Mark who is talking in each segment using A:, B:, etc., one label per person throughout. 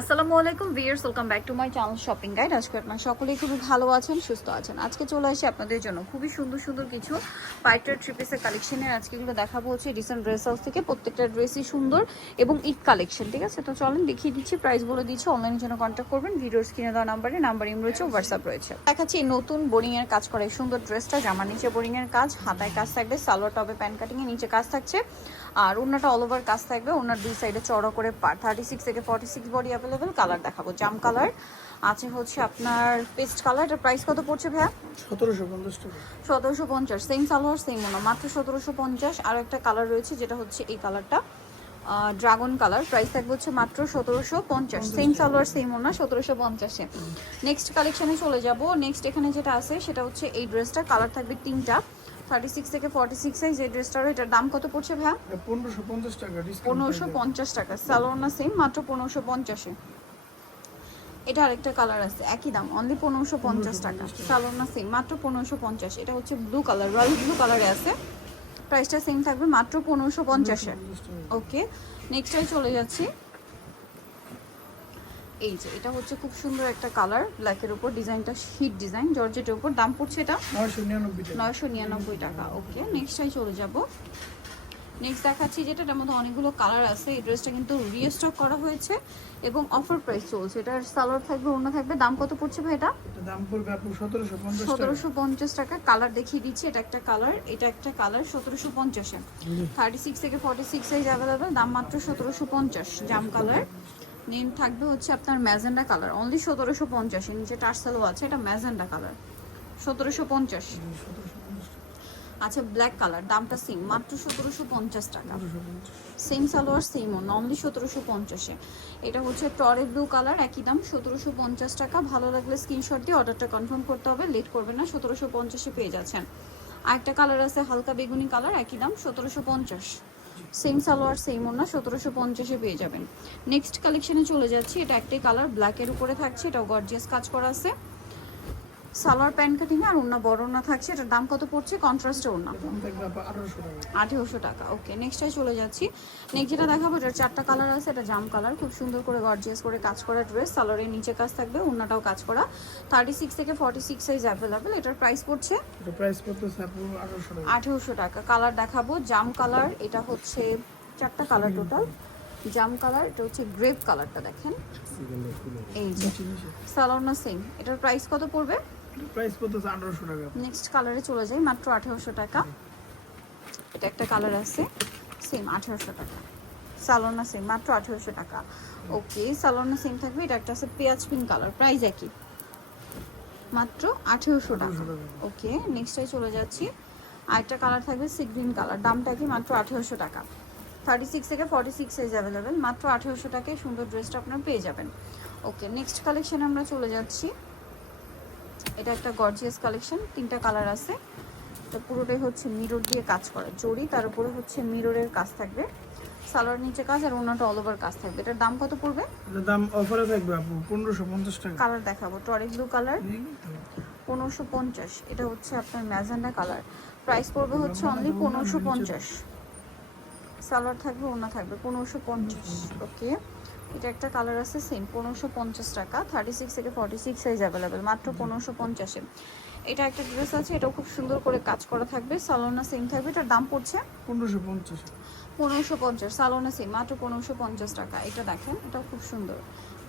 A: আসসালামু আলাইকুম viewers welcome back to my channel shopping guide. আজকে আপনার সকলেই খুবই ভালো আছেন, সুস্থ আছেন। আজকে চলে আসি আপনাদের জন্য খুবই সুন্দর সুন্দর কিছু পাইটার থ্রি পিসের কালেকশনের। আজকে এগুলো দেখাবো হচ্ছে রিসেন্ট ড্রেস হাউস থেকে প্রত্যেকটা ড্রেসই সুন্দর এবং ঈদ কালেকশন ঠিক আছে? তো চলেন দেখিয়ে দিচ্ছি প্রাইস বলে দিচ্ছি অনলাইনের জন্য কন্ট্যাক্ট করবেন। ভিডিওর স্ক্রিনে দেওয়া নাম্বারে নাম্বার ইম রয়েছে হোয়াটসঅ্যাপ রয়েছে। দেখাচ্ছি নতুন বোরিং এর কাজ করা এই সুন্দর ড্রেসটা জামার নিচে বোরিং এর কাজ, হাতায় কাজ থাকবে, সালোয়ার টবে প্যান্ট কাটিং এর নিচে কাজ থাকছে। আর ওনাটা অল ওভার কাজ থাকবে ওনার দুই সাইডে চড়া করে পার থার্টি সিক্স থেকে forty six body available colour দেখাবো জাম কালার আছে হচ্ছে আপনার পেস্ট কালার এটার প্রাইস কত পড়ছে ভাইয়া?
B: সতেরোশো পঞ্চাশ টাকা।
A: সতেরোশো পঞ্চাশ সেম সালোয়ার সেম ওনা মাত্র সতেরোশো পঞ্চাশ আর একটা কালার রয়েছে যেটা হচ্ছে এই কালারটা ড্রাগন কালার প্রাইস থাকবে হচ্ছে মাত্র সতেরোশো পঞ্চাশ। সেম সালোয়ার সেম ওনা সতেরোশো পঞ্চাশে। নেক্সট কালেকশনে চলে যাব। নেক্সট এখানে যেটা আছে সেটা হচ্ছে এই ড্রেসটা কালার থাকবে তিনটা। থার্টি সিক্স থেকে ফর্টি সিক্স সাইজ এই ড্রেসটার এটার দাম কত পড়ছে ভাইয়া?
B: পনেরোশো পঞ্চাশ টাকা ডিসকাউন্ট
A: পনেরোশো পঞ্চাশ টাকা সালোয়ার সেম মাত্র পনেরোশো পঞ্চাশে। এটা আরেকটা কালার আছে একই দাম অনলি পনেরোশো পঞ্চাশ টাকা। সালোয়ার সেম মাত্র পনেরোশো পঞ্চাশ। এটা হচ্ছে ব্লু কালার রয়্যাল ব্লু কালারে আছে। প্রাইসটা সেম থাকবে মাত্র পনেরোশো পঞ্চাশে। ওকে নেক্সটটাই চলে যাচ্ছি। এই যে এটা হচ্ছে খুব সুন্দর একটা কালার ব্ল্যাকের উপর ডিজাইনটা হিট ডিজাইন জর্জেটের উপর দাম পড়ছে এটা
B: নয়শো নিরানব্বই টাকা।
A: ওকে নেক্সটটাই চলে যাব। নেক্সট দেখাচ্ছি যেটা এটার মধ্যে অনেকগুলো কালার আছে এই ড্রেসটা কিন্তু রিস্টক করা হয়েছে এবং অফার প্রাইস চলছে। এটার সালোয়ার থাকবে অন্য থাকবে দাম কত পড়ছে ভাই এটা?
B: এটা দাম পড়বে আপু সতেরোশো পঞ্চাশ টাকা।
A: কালার দেখিয়ে দিচ্ছি এটা একটা কালার এটা একটা কালার সতেরোশো পঞ্চাশে। থার্টি সিক্স থেকে ফর্টি সিক্স সাইজ অ্যাভেলেবেল দাম মাত্র সতেরোশো পঞ্চাশ জাম কালার নেম থাকবে হচ্ছে আপনার ম্যাজেন্ডা কালার। অনলি সতেরোশো পঞ্চাশ। নিচে টার্সেলও আছে, এটা ম্যাজেন্ডা কালার। সতেরোশো পঞ্চাশ। আচ্ছা ব্ল্যাক কালার দামটা সেম মাত্র সতেরোশো পঞ্চাশ টাকা। Same salwar same on only সতেরোশো পঞ্চাশে। এটা হচ্ছে টরে ব্লু কালার একই দাম, সতেরোশো পঞ্চাশ টাকা। ভালো লাগলে স্ক্রিনশট দিয়ে অর্ডারটা কনফার্ম করতে হবে লেট করবেন না, সতেরোশো পঞ্চাশে পেয়ে যাচ্ছেন। আরেকটা কালার আছে, হালকা বেগুনি কালার একই দাম, সতেরোশো পঞ্চাশ। সেম সালোয়ার সেম ওনা সতেরোশো পঞ্চাশে পেয়ে যাবেন। নেক্সট কালেকশনে চলে যাচ্ছি। এটা একটাই কালার ব্ল্যাকের উপরে থাকছে, এটাও গর্জিয়াস কাজ করা আছে। সালোয়ার প্যান্ট কাটিং আর ওনা বড় ওনা থাকছে। এটার দাম কত পড়ছে? কন্ট্রাস্টে ওনা
B: আঠারোশো টাকা।
A: ওকে নেক্সটে চলে যাচ্ছি। নেক্সট যেটা দেখাবো এটার চারটা কালার আছে। এটা জাম কালার খুব সুন্দর করে গর্জিয়াস করে কাজ করা ড্রেস সালোয়ারের নিচে কাজ থাকবে অন্যটাও কাজ করা। থার্টি সিক্স থেকে ফর্টি সিক্স সাইজ অ্যাভেলেবেল এটার প্রাইস পড়ছে
B: আঠেরোশো টাকা।
A: কালার দেখাবো জাম কালার এটা হচ্ছে চারটা কালার টোটাল জাম কালার এটা হচ্ছে গ্রেপ কালারটা দেখেন। এই যে সালোয়ার সেম এটার প্রাইস কত পড়বে?
B: প্রাইস পড়তেছে আঠারোশো টাকা।
A: নেক্সট কালারে চলে যাই মাত্র আঠেরোশো টাকা। এটা একটা কালার আছে সেম আঠেরোশো টাকা। সালোনা সেম মাত্র আঠেরোশো টাকা। ওকে সালোনা সেম থাকবে এটা একটা আছে পেঁয়াজ পিঙ্ক কালার প্রাইস একই। মাত্র আঠেরোশো টাকা।
B: আঠারোশো টাকা।
A: ওকে নেক্সটে চলে যাচ্ছি। আরেকটা কালার থাকবে সি গ্রিন কালার দামটা কি? মাত্র আঠেরোশো টাকা। থার্টি সিক্স থেকে ফর্টি সিক্স সাইজ অ্যাভেলেবেল মাত্র আঠেরোশো টাকায় সুন্দর ড্রেসটা আপনার পেয়ে যাবেন। ওকে নেক্সট কালেকশনে আমরা চলে যাচ্ছি। এটা একটা গর্জিয়াস কালেকশন তিনটা কালার আছে। তো পুরোটাই হচ্ছে মিরর দিয়ে কাজ করা জড়ি তার উপরে হচ্ছে মিররের কাজ থাকবে। সালোয়ার নিচে কাজ আর অন্যটা অল ওভার কাজ থাকবে। এটার দাম কত পড়বে?
B: এটার দাম অফারে থাকবে আপু পনেরোশো পঞ্চাশ টাকা।
A: কালার দেখাবো টরে ব্লু কালার পনেরোশো পঞ্চাশ এটা হচ্ছে আপনার ম্যাজেন্ডা কালার প্রাইস পড়বে হচ্ছে অনলি পনেরোশো পঞ্চাশ। সালোয়ার থাকবে ওনা থাকবে পনেরোশো পঞ্চাশ। ওকে এটা একটা কালার আছে সেম পনেরোশো পঞ্চাশ টাকা থার্টি সিক্স থেকে ফর্টি সিক্স সাইজ অ্যাভেলেবেল মাত্র পনেরোশো পঞ্চাশে। এটা একটা ড্রেস আছে এটাও খুব সুন্দর করে কাজ করা থাকবে সালোনা সেম থাকবে এটার দাম পড়ছে?
B: পনেরোশো পঞ্চাশ।
A: পনেরোশো পঞ্চাশ সালোনা সেম মাত্র পনেরোশো পঞ্চাশ টাকা এটা দেখেন এটাও খুব সুন্দর।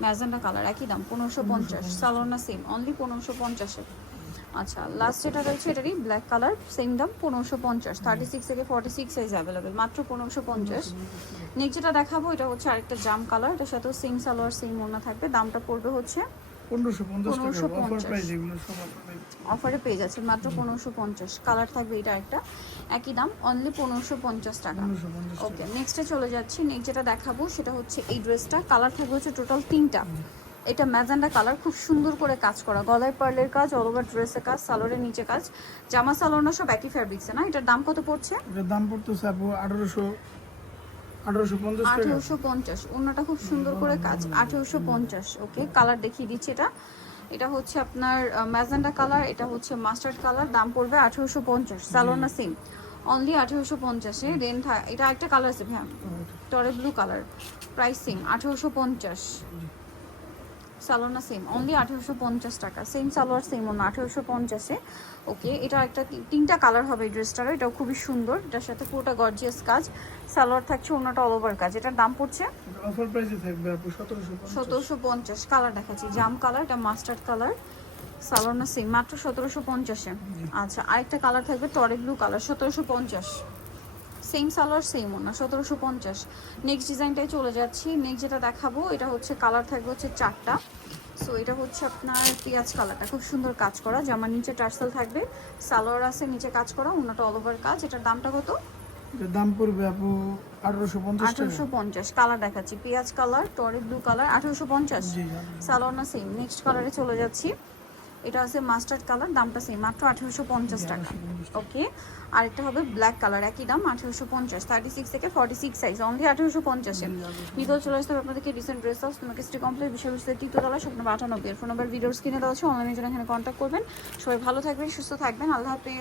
A: ম্যাজেন্ডা কালার একই দাম পনেরোশো পঞ্চাশ সালোনা সেম অনলি পনেরোশো পঞ্চাশে। আচ্ছা লাস্ট যেটা রয়েছে এটারই ব্ল্যাক কালার সেম দাম পনেরোশো পঞ্চাশ থার্টি সিক্স থেকে ফর্টি সিক্স সাইজ অ্যাভেলেবেল মাত্র পনেরোশো পঞ্চাশ। নেক্সট যেটা দেখাবো এটা হচ্ছে আরেকটা জাম কালার। এটার সাথেও সেম সালোয়ার সেম ওনা থাকবে। দামটা পড়বে হচ্ছে
B: পনেরোশো পঞ্চাশ টাকা।
A: 1550
B: অফার
A: পেয়ে যাচ্ছে মাত্র পনেরোশো পঞ্চাশ। কালার থাকবে এটা একটা। একই দাম অনলি পনেরোশো পঞ্চাশ টাকা।
B: পনেরোশো পঞ্চাশ টাকা।
A: ওকে নেক্সটে চলে যাচ্ছি। নেক্সট যেটা দেখাবো সেটা হচ্ছে এই ড্রেসটা কালার থাকবে হচ্ছে টোটাল তিনটা। এটা ম্যাজেন্ডা কালার খুব সুন্দর করে কাজ করা। গলায় পার্লের কাজ অল ওভার ড্রেসের কাজ সালোয়ারের নিচে কাজ। জামা সালোয়ার সব একই ফ্যাব্রিক্সে না? এটার দাম কত পড়ছে?
B: এটার দাম পড়তেছে আপু আঠারোশো আঠারোশো পঞ্চাশ
A: অন্যটা খুব সুন্দর করে কাজ। আঠারোশো পঞ্চাশ ওকে কালার দেখিয়ে দিচ্ছি এটা। এটা হচ্ছে আপনার ম্যাজেন্ডা কালার এটা হচ্ছে মাস্টার্ড কালার দাম পড়বে আঠারোশো পঞ্চাশ সালোনা সেম অনলি আঠারোশো পঞ্চাশে দেন এটা একটা কালার আছে ভ্যাম টরে ব্লু কালার প্রাইস সেম আঠারোশো পঞ্চাশ। সালোয়ার সেম অনলি আঠেরোশো পঞ্চাশ টাকা। সেম সালোয়ার সেম অন্য আঠেরোশো পঞ্চাশে। ওকে এটা একটা তিনটা কালার হবে এই ড্রেসটারও এটাও খুবই সুন্দর। এটার সাথে পুরোটা গর্জিয়াস কাজ। সালোয়ার থাকছে অন্যটা অল ওভার কাজ। এটার দাম পড়ছে?
B: অফার প্রাইসে থাকবে আপু সতেরোশো
A: পঞ্চাশ। কালার দেখাচ্ছি। জাম কালার এটা মাস্টার্ড কালার সালোয়ার সেম মাত্র সতেরোশো পঞ্চাশে। আচ্ছা আরেকটা কালার থাকবে টরে ব্লু কালার সতেরোশো পঞ্চাশ। সেম সালোয়ার সেম না সতেরোশো পঞ্চাশ। নেক্সট ডিজাইনটাই চলে যাচ্ছি। নেক্সট যেটা দেখাবো এটা হচ্ছে কালার থাকবে হচ্ছে চারটা। সো এটা হচ্ছে আপনার পেঁয়াজ কালারটা খুব সুন্দর কাজ করা। জামার নিচে টার্সেল থাকবে। সালোয়ার আছে নিচে কাজ করা। অন্যটা অল ওভার কাজ। এটার দামটা কত?
B: দাম পড়বে আপু আঠারোশো পঞ্চাশ
A: কালার দেখাচ্ছি। পেঁয়াজ কালার টরে ব্লু কালার আঠারোশো পঞ্চাশ। সালোয়ার না সেম নেক্সট কালারে চলে যাচ্ছি। এটা আছে মাস্টার্ড কালার দামটা সেম মাত্র আঠেরোশো পঞ্চাশ টাকা। ওকে আর একটা হবে ব্ল্যাক কালার একই দাম আঠেরোশো পঞ্চাশ। থার্টি সিক্স থেকে ফর্টি সিক্স সাইজ অনলি আঠেরোশো পঞ্চাশে নিকল চলে আসতে হবে আপনাদেরকে রিসেন্ট ড্রেস হাউস তোমাকে স্ত্রী কমপ্লিট বিষয় বিষয়ে তৃতীয়তলা স্বপ্ন আটানব্বই ফোন নাম্বার ভিডিওর স্ক্রিনে দেওয়া আছে অনলাইনের জন্য এখানে কন্ট্যাক্ট করবেন। সবাই ভালো থাকবেন সুস্থ থাকবেন আল্লাহ হাফেজ।